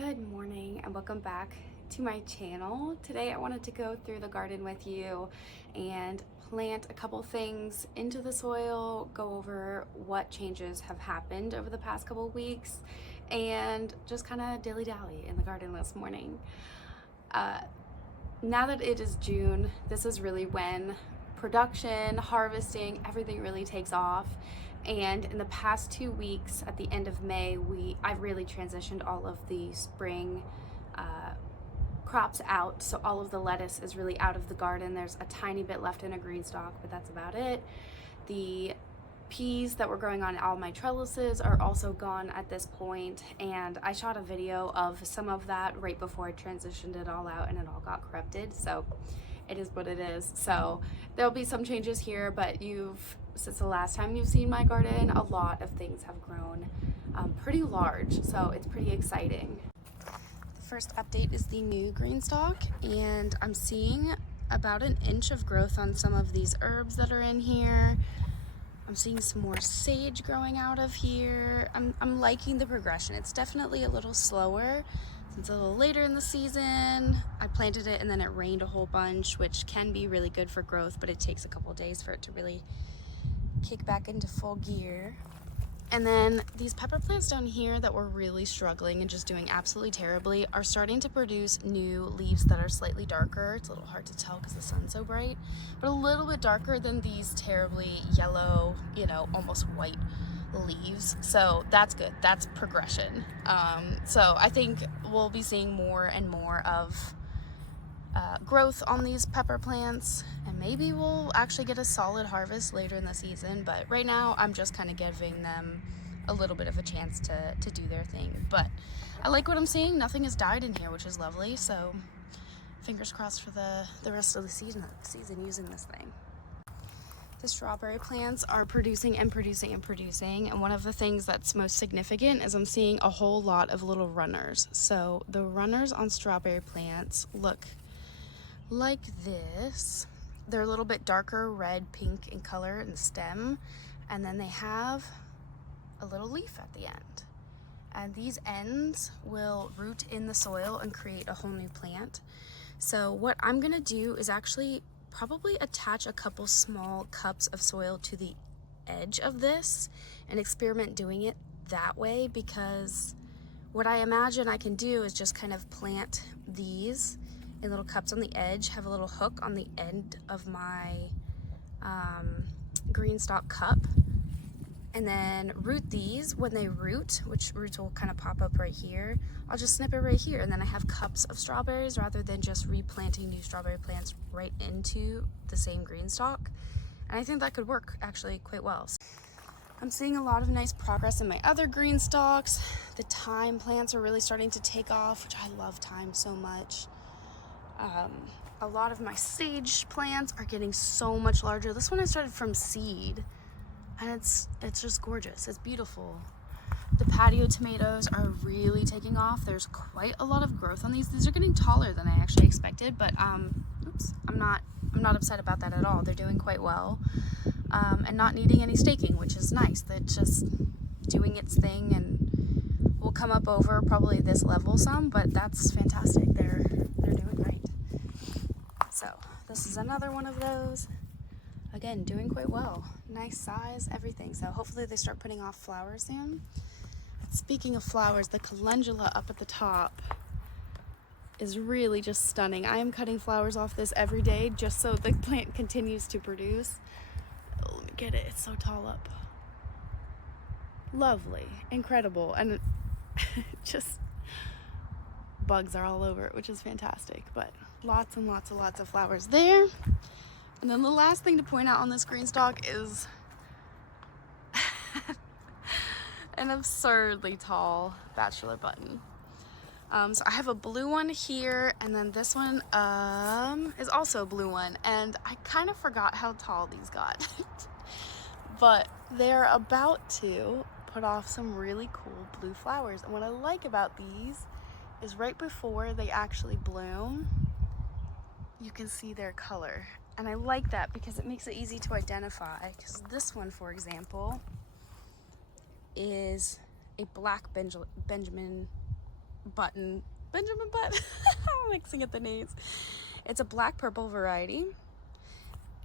Good morning and welcome back to my channel. Today I wanted to go through the garden with you and plant a couple things into the soil, go over what changes have happened over the past couple weeks, and just kind of dilly-dally in the garden this morning. Now that it is June, this is really when production, harvesting, everything really takes off. And in the past 2 weeks, at the end of May, I've really transitioned all of the spring crops out. So all of the lettuce is really out of the garden. There's a tiny bit left in a green stalk, but that's about it. The peas that were growing on all my trellises are also gone at this point, and I shot a video of some of that right before I transitioned it all out and it all got corrupted, so it is what it is. So there'll be some changes here, but since the last time you've seen my garden, a lot of things have grown pretty large, so it's pretty exciting. The first update is the new green stalk, and I'm seeing about an inch of growth on some of these herbs that are in here. I'm seeing some more sage growing out of here. I'm liking the progression. It's definitely a little slower since a little later in the season. I planted it and then it rained a whole bunch, which can be really good for growth, but it takes a couple days for it to really kick back into full gear. And then these pepper plants down here that were really struggling and just doing absolutely terribly are starting to produce new leaves that are slightly darker. It's a little hard to tell because the sun's so bright, but a little bit darker than these terribly yellow, almost white leaves. So that's good. That's progression. So I think we'll be seeing more and more of growth on these pepper plants, and maybe we'll actually get a solid harvest later in the season, but right now I'm just kind of giving them a little bit of a chance to do their thing. But I like what I'm seeing. Nothing has died in here, which is lovely, so fingers crossed for the rest of the season using this thing. The strawberry plants are producing and producing and producing, and one of the things that's most significant is I'm seeing a whole lot of little runners. So the runners on strawberry plants look like this. They're a little bit darker red, pink in color in the stem, and then they have a little leaf at the end. And these ends will root in the soil and create a whole new plant. So what I'm gonna do is actually probably attach a couple small cups of soil to the edge of this and experiment doing it that way, because what I imagine I can do is just kind of plant these in little cups on the edge, have a little hook on the end of my green stalk cup, and then root these. When they root, which roots will kind of pop up right here, I'll just snip it right here, and then I have cups of strawberries rather than just replanting new strawberry plants right into the same green stalk. And I think that could work actually quite well. I'm seeing a lot of nice progress in my other green stalks. The thyme plants are really starting to take off, which I love thyme so much. A lot of my sage plants are getting so much larger. This one I started from seed, and it's just gorgeous. It's beautiful. The patio tomatoes are really taking off. There's quite a lot of growth on these. These are getting taller than I actually expected, but I'm not upset about that at all. They're doing quite well, and not needing any staking, which is nice. They're just doing its thing, and will come up over probably this level some, but that's fantastic. They're doing great. So this is another one of those. Again, doing quite well. Nice size, everything. So hopefully they start putting off flowers soon. Speaking of flowers, the calendula up at the top is really just stunning. I am cutting flowers off this every day just so the plant continues to produce. Oh, let me get it. It's so tall up. Lovely, incredible, and just bugs are all over it, which is fantastic. But lots and lots and lots of flowers there. And then the last thing to point out on this green stalk is an absurdly tall bachelor button. So I have a blue one here, and then this one is also a blue one, and I kind of forgot how tall these got. But they're about to put off some really cool blue flowers, and what I like about these is right before they actually bloom, you can see their color. And I like that because it makes it easy to identify, because this one, for example, is a black Benjamin Benjamin Button. I'm mixing up the names. It's a black purple variety.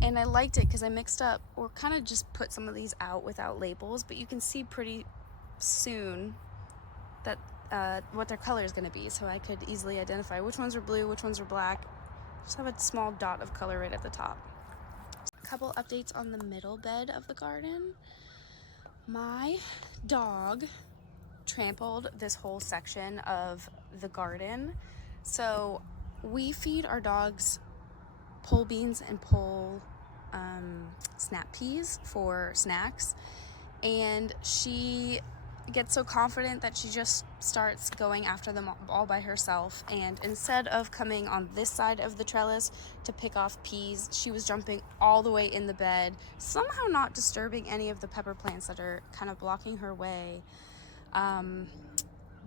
And I liked it because I mixed up, or kind of just put some of these out without labels, but you can see pretty soon that what their color is going to be, so I could easily identify which ones are blue, which ones are black. Just have a small dot of color right at the top. A couple updates on the middle bed of the garden. My dog trampled this whole section of the garden. So we feed our dogs pole beans and pole snap peas for snacks, and she gets so confident that she just starts going after them all by herself, and instead of coming on this side of the trellis to pick off peas, she was jumping all the way in the bed, somehow not disturbing any of the pepper plants that are kind of blocking her way.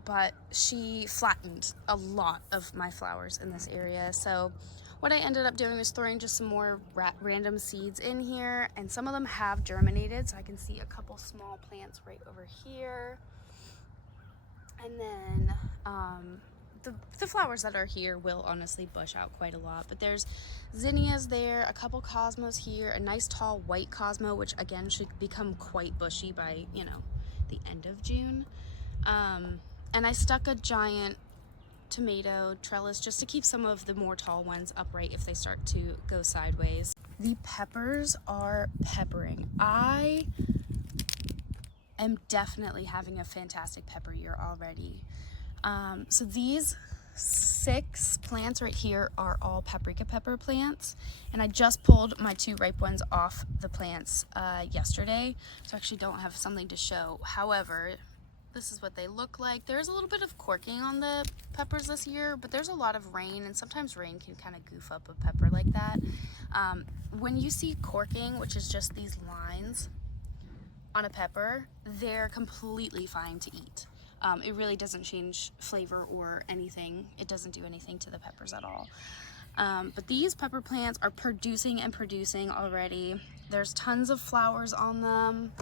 But she flattened a lot of my flowers in this area. So what I ended up doing was throwing just some more random seeds in here, and some of them have germinated, so I can see a couple small plants right over here. And then the flowers that are here will honestly bush out quite a lot, but there's zinnias there, a couple cosmos here, a nice tall white cosmo, which again should become quite bushy by, you know, the end of June. And I stuck a giant tomato trellis just to keep some of the more tall ones upright if they start to go sideways. The peppers are peppering. I am definitely having a fantastic pepper year already. So these 6 plants right here are all paprika pepper plants, and I just pulled my 2 ripe ones off the plants yesterday, so I actually don't have something to show. However, this is what they look like. There's a little bit of corking on the peppers this year, but there's a lot of rain, and sometimes rain can kind of goof up a pepper like that. When you see corking, which is just these lines on a pepper, they're completely fine to eat. It really doesn't change flavor or anything. It doesn't do anything to the peppers at all. But these pepper plants are producing and producing already. There's tons of flowers on them,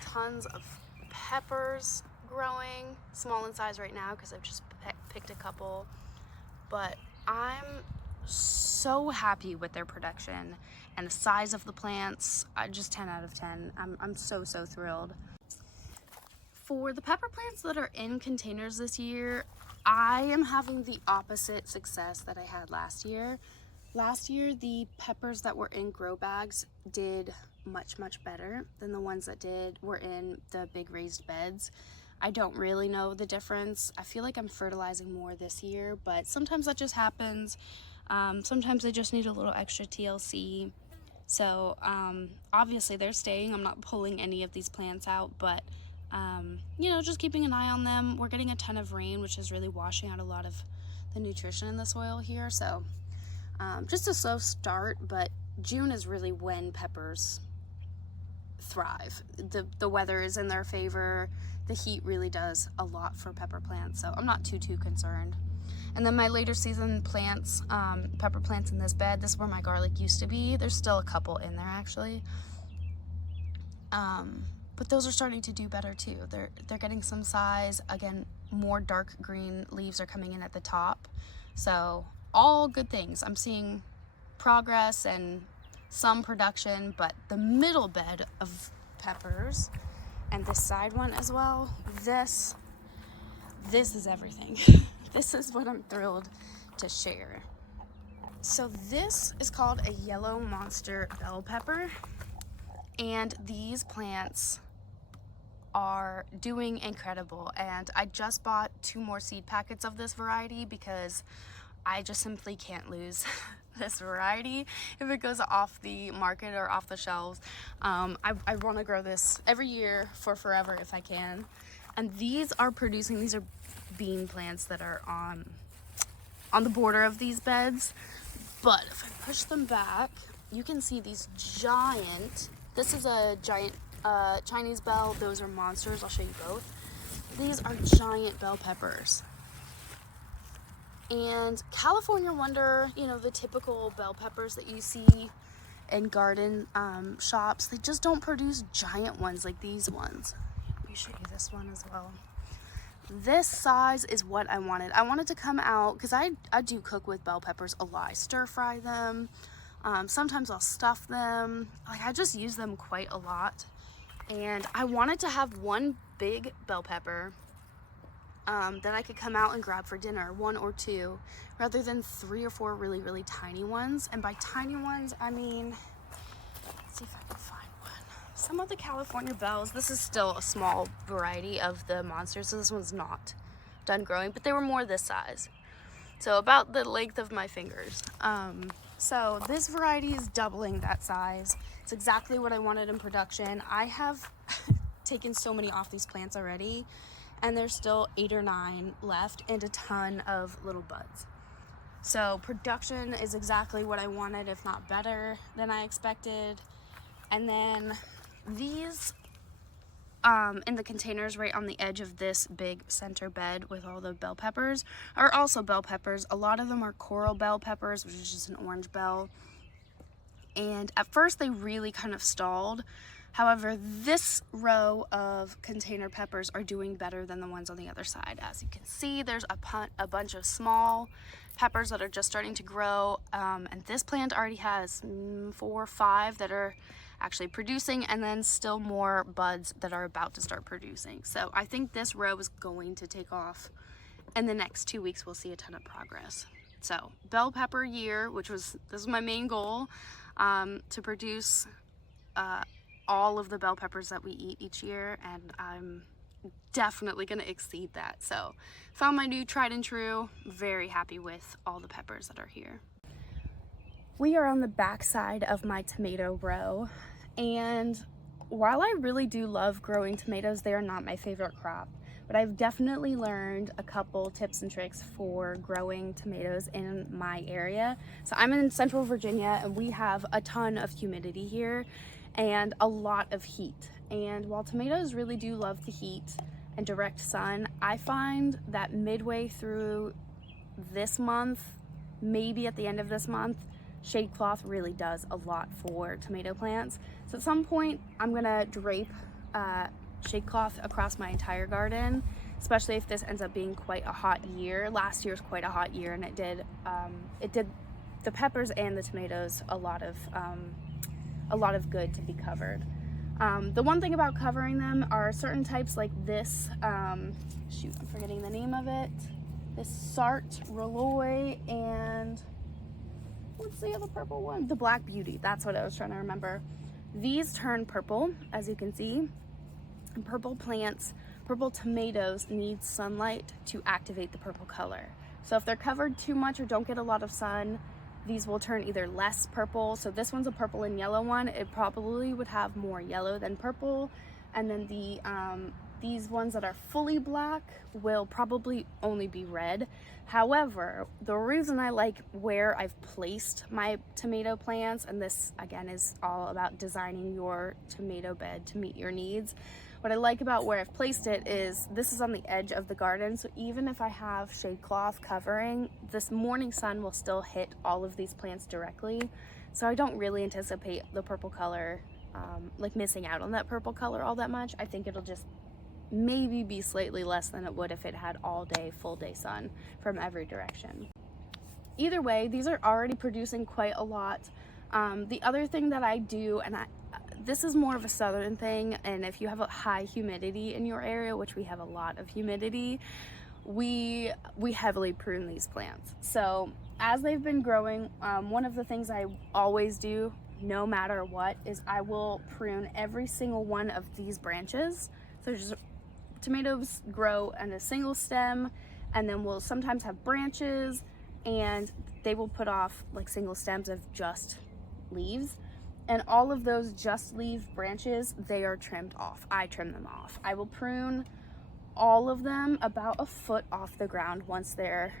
tons of peppers growing, small in size right now because I've just picked a couple, but I'm so happy with their production and the size of the plants. Just 10 out of 10. I'm so thrilled. For the pepper plants that are in containers this year, I am having the opposite success that I had last year. Last year, the peppers that were in grow bags did much better than the ones that were in the big raised beds. I don't really know the difference. I feel like I'm fertilizing more this year, but sometimes that just happens. Sometimes they just need a little extra TLC. So obviously they're staying. I'm not pulling any of these plants out, but you know, just keeping an eye on them. We're getting a ton of rain, which is really washing out a lot of the nutrition in the soil here. So just a slow start, but June is really when peppers thrive. The weather is in their favor. The heat really does a lot for pepper plants, so I'm not too concerned. And then my later season plants, pepper plants in this bed, this is where my garlic used to be. There's still a couple in there actually. But those are starting to do better too. They're getting some size. Again, more dark green leaves are coming in at the top. So all good things. I'm seeing progress and some production, but the middle bed of peppers and this side one as well, this is everything. This is what I'm thrilled to share. So this is called a yellow monster bell pepper, and these plants are doing incredible, and I just bought 2 more seed packets of this variety because I just simply can't lose this variety if it goes off the market or off the shelves. I want to grow this every year for forever if I can. And these are producing. These are bean plants that are on the border of these beds. But if I push them back, you can see these giant, this is a giant Chinese bell. Those are monsters. I'll show you both. These are giant bell peppers. And California Wonder, you know, the typical bell peppers that you see in garden shops, they just don't produce giant ones like these ones. Let me show you this one as well. This size is what I wanted. I wanted to come out, because I do cook with bell peppers a lot. I stir fry them. Sometimes I'll stuff them. Like, I just use them quite a lot. And I wanted to have one big bell pepper that I could come out and grab for dinner, 1 or 2, rather than 3 or 4 really, really tiny ones. And by tiny ones, I mean, let's see if I can find one. Some of the California bells, this is still a small variety of the monsters, so this one's not done growing, but they were more this size. So about the length of my fingers. So this variety is doubling that size. It's exactly what I wanted in production. I have taken so many off these plants already, and there's still 8 or 9 left and a ton of little buds. So production is exactly what I wanted, if not better than I expected. And then these in the containers right on the edge of this big center bed with all the bell peppers are also bell peppers. A lot of them are coral bell peppers, which is just an orange bell. And at first they really kind of stalled. However, this row of container peppers are doing better than the ones on the other side. As you can see, there's a bunch of small peppers that are just starting to grow. And this plant already has 4 or 5 that are actually producing, and then still more buds that are about to start producing. So I think this row is going to take off. In the next 2 weeks, we'll see a ton of progress. So bell pepper year, this is my main goal, to produce all of the bell peppers that we eat each year, and I'm definitely going to exceed that. So found my new tried and true. Very happy with all the peppers that are here. We are on the back side of my tomato row, and while I really do love growing tomatoes, they are not my favorite crop. But I've definitely learned a couple tips and tricks for growing tomatoes in my area. So I'm in Central Virginia, and we have a ton of humidity here and a lot of heat. And while tomatoes really do love the heat and direct sun, I find that midway through this month, maybe at the end of this month, shade cloth really does a lot for tomato plants. So at some point, I'm gonna drape shade cloth across my entire garden, especially if this ends up being quite a hot year. Last year was quite a hot year, and it did the peppers and the tomatoes a lot of good to be covered. The one thing about covering them are certain types like this, shoot, I'm forgetting the name of it, this Sart Roloi, and what's the other purple one? The Black Beauty, that's what I was trying to remember. These turn purple, as you can see. And purple tomatoes need sunlight to activate the purple color. So if they're covered too much or don't get a lot of sun, these will turn either less purple. So this one's a purple and yellow one. It probably would have more yellow than purple. And then these ones that are fully black will probably only be red. However, the reason I like where I've placed my tomato plants, and this again is all about designing your tomato bed to meet your needs. What I like about where I've placed it is this is on the edge of the garden, so even if I have shade cloth covering, this morning sun will still hit all of these plants directly. So I don't really anticipate the purple color, like missing out on that purple color all that much. I think it'll just maybe be slightly less than it would if it had all day, full day sun from every direction. Either way, these are already producing quite a lot. The other thing that I do, and this is more of a southern thing, and if you have a high humidity in your area, which we have a lot of humidity, we heavily prune these plants. So as they've been growing, one of the things I always do, no matter what, is I will prune every single one of these branches. So just tomatoes grow in a single stem, and then we'll sometimes have branches, and they will put off like single stems of just leaves. And all of those just leaf branches, they are trimmed off. I trim them off. I will prune all of them about a foot off the ground once they're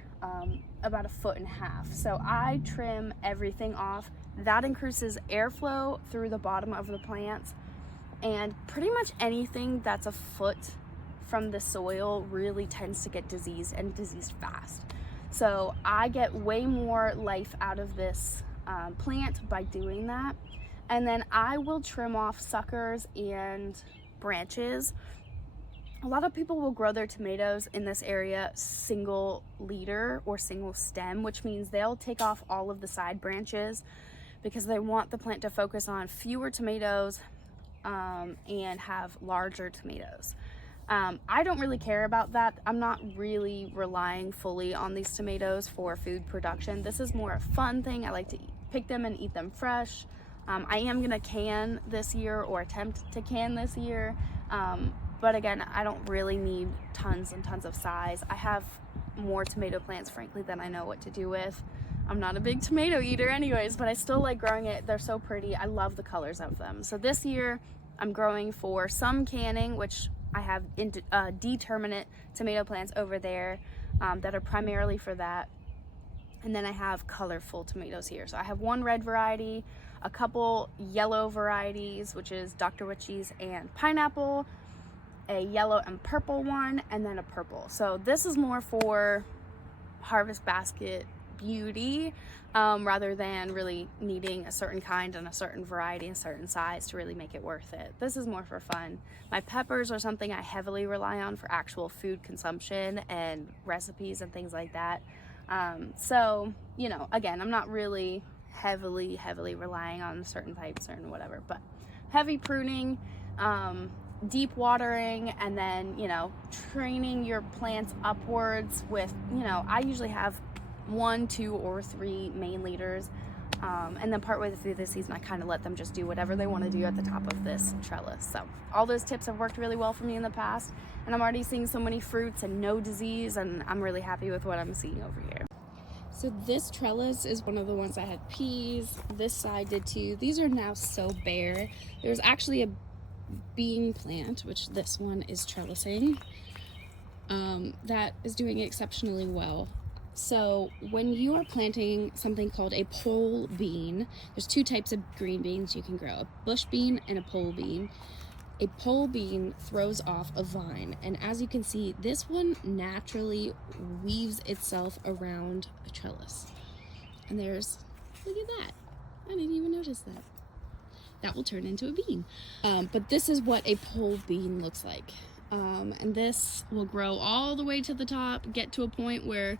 about 1.5 feet. So I trim everything off. That increases airflow through the bottom of the plants, and pretty much anything that's a foot from the soil really tends to get diseased, and diseased fast. So I get way more life out of this plant by doing that. And then I will trim off suckers and branches A lot of people will grow their tomatoes in this area single leader or single stem, which means they'll take off all of the side branches because they want the plant to focus on fewer tomatoes and have larger tomatoes. I don't really care about that. I'm not really relying fully on these tomatoes for food production. This is more a fun thing. I like to pick them and eat them fresh. I am gonna can this year, or attempt to can this year. But again, I don't really need tons and tons of size. I have more tomato plants, frankly, than I know what to do with. I'm not a big tomato eater anyways, but I still like growing it. They're so pretty. I love the colors of them. So this year I'm growing for some canning, which I have determinate tomato plants over there that are primarily for that. And then I have colorful tomatoes here. So I have one red variety, a couple yellow varieties, which is Dr. Witchy's and pineapple, a yellow and purple one, and then a purple. So this is more for harvest basket beauty rather than really needing a certain kind and a certain variety and certain size to really make it worth it. This is more for fun. My peppers are something I heavily rely on for actual food consumption and recipes and things like that. So, you know, again, I'm not really heavily relying on certain types, certain whatever, but heavy pruning, deep watering, and then, you know, training your plants upwards with, you know, I usually have 1, 2, or 3 main leaders, and then partway through the season I kind of let them just do whatever they want to do at the top of this trellis. So all those tips have worked really well for me in the past, and I'm already seeing so many fruits and no disease, and I'm really happy with what I'm seeing over here. So this trellis is one of the ones that had peas. This side did too. These are now so bare. There's actually a bean plant, which this one is trellising, that is doing exceptionally well. So when you are planting something called a pole bean, there's 2 types of green beans you can grow, a bush bean and a pole bean. A pole bean throws off a vine, and as you can see, this one naturally weaves itself around a trellis. And there's, look at that, I didn't even notice that. That will turn into a bean. But this is what a pole bean looks like. And this will grow all the way to the top, get to a point where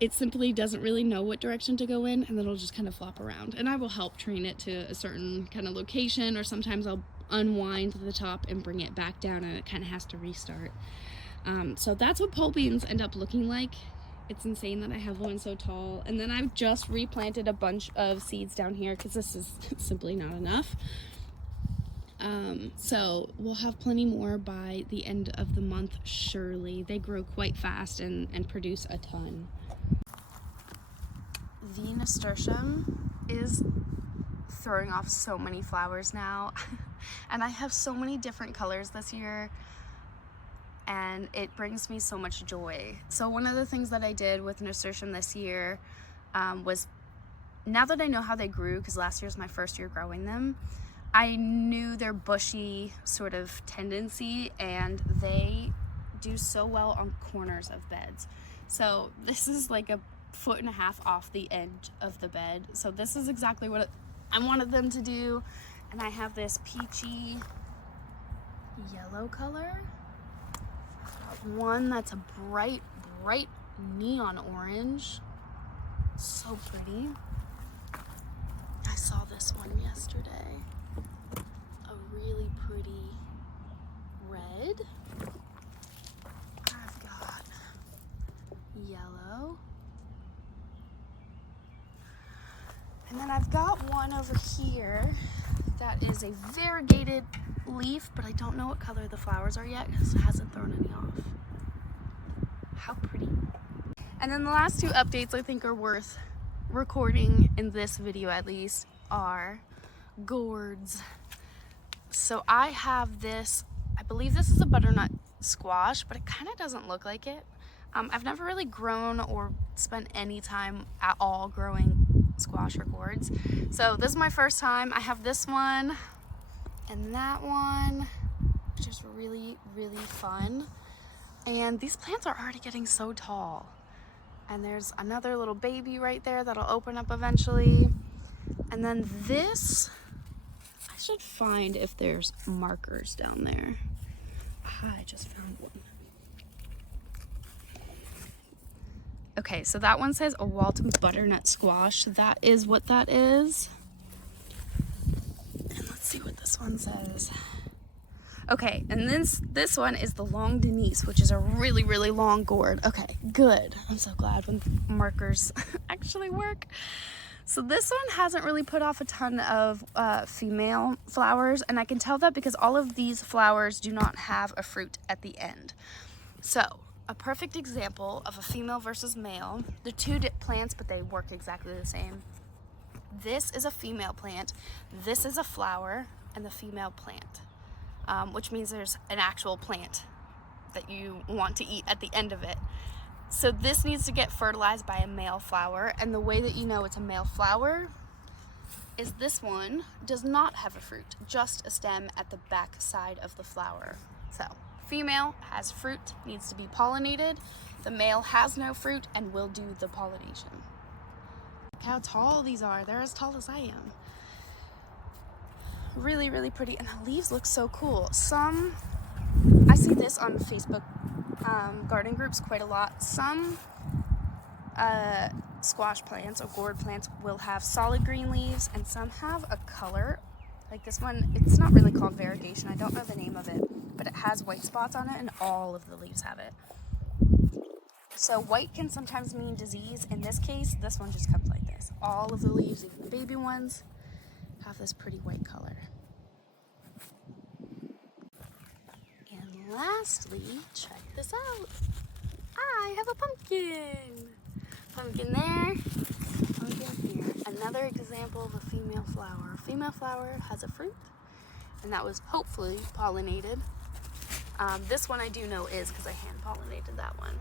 it simply doesn't really know what direction to go in, and then it'll just kind of flop around. And I will help train it to a certain kind of location, or sometimes I'll unwind the top and bring it back down, and it kind of has to restart. So that's what pole beans end up looking like. It's insane that I have one so tall. And then I've just replanted a bunch of seeds down here because this is simply not enough. So we'll have plenty more by the end of the month, surely. They grow quite fast and produce a ton. The nasturtium is throwing off so many flowers now. And I have so many different colors this year, and it brings me so much joy. So one of the things that I did with nasturtium this year was, now that I know how they grew, because last year was my first year growing them, I knew their bushy sort of tendency, and they do so well on corners of beds. So this is like a 1.5 feet off the edge of the bed. So this is exactly what I wanted them to do. And I have this peachy yellow color, one that's a bright neon orange, so pretty. I saw this one yesterday, a really pretty red. I've got yellow, and then I've got one over here that is a variegated leaf, but I don't know what color the flowers are yet because it hasn't thrown any off. How pretty. And then the last 2 updates I think are worth recording in this video at least are gourds. So I have this, I believe this is a butternut squash, but it kind of doesn't look like it. I've never really grown or spent any time at all growing squash or gourds. So this is my first time. I have this one and that one, which is really fun. And these plants are already getting so tall. And there's another little baby right there that'll open up eventually. And then this, I should find if there's markers down there. I just just found one. Okay, so that one says a Walton butternut squash. That is what that is. And let's see what this one says. Okay, and this one is the Long Denise, which is a really, really long gourd. Okay, good. I'm so glad when markers actually work. So this one hasn't really put off a ton of female flowers, and I can tell that because all of these flowers do not have a fruit at the end. So a perfect example of a female versus male. They're two plants, but they work exactly the same. This is a female plant, this is a flower, and the female plant, which means there's an actual plant that you want to eat at the end of it. So this needs to get fertilized by a male flower, and the way that you know it's a male flower is this one does not have a fruit, just a stem at the back side of the flower. So female has fruit, needs to be pollinated. The male has no fruit and will do the pollination. Look how tall these are. They're as tall as I am. Really, really pretty, and the leaves look so cool. I see this on Facebook garden groups quite a lot. Some squash plants or gourd plants will have solid green leaves, and some have a color. Like this one, it's not really called variegation. I don't know the name of it, but it has white spots on it, and all of the leaves have it. So white can sometimes mean disease. In this case, this one just comes like this. All of the leaves, even the baby ones, have this pretty white color. And lastly, check this out. I have a pumpkin. Pumpkin there, pumpkin here. Another example of a female flower. A female flower has a fruit, and that was hopefully pollinated. This one I do know is because I hand pollinated that one.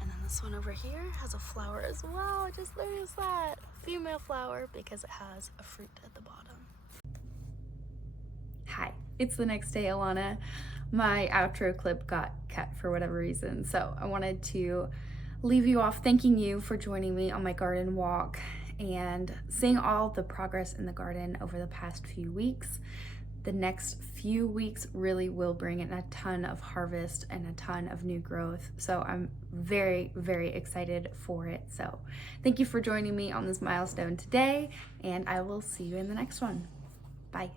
And then this one over here has a flower as well. I just noticed that. Female flower because it has a fruit at the bottom. Hi, it's the next day, Alana. My outro clip got cut for whatever reason, so I wanted to leave you off thanking you for joining me on my garden walk and seeing all the progress in the garden over the past few weeks. The next few weeks really will bring in a ton of harvest and a ton of new growth, so I'm very, very excited for it. So thank you for joining me on this milestone today, and I will see you in the next one. Bye.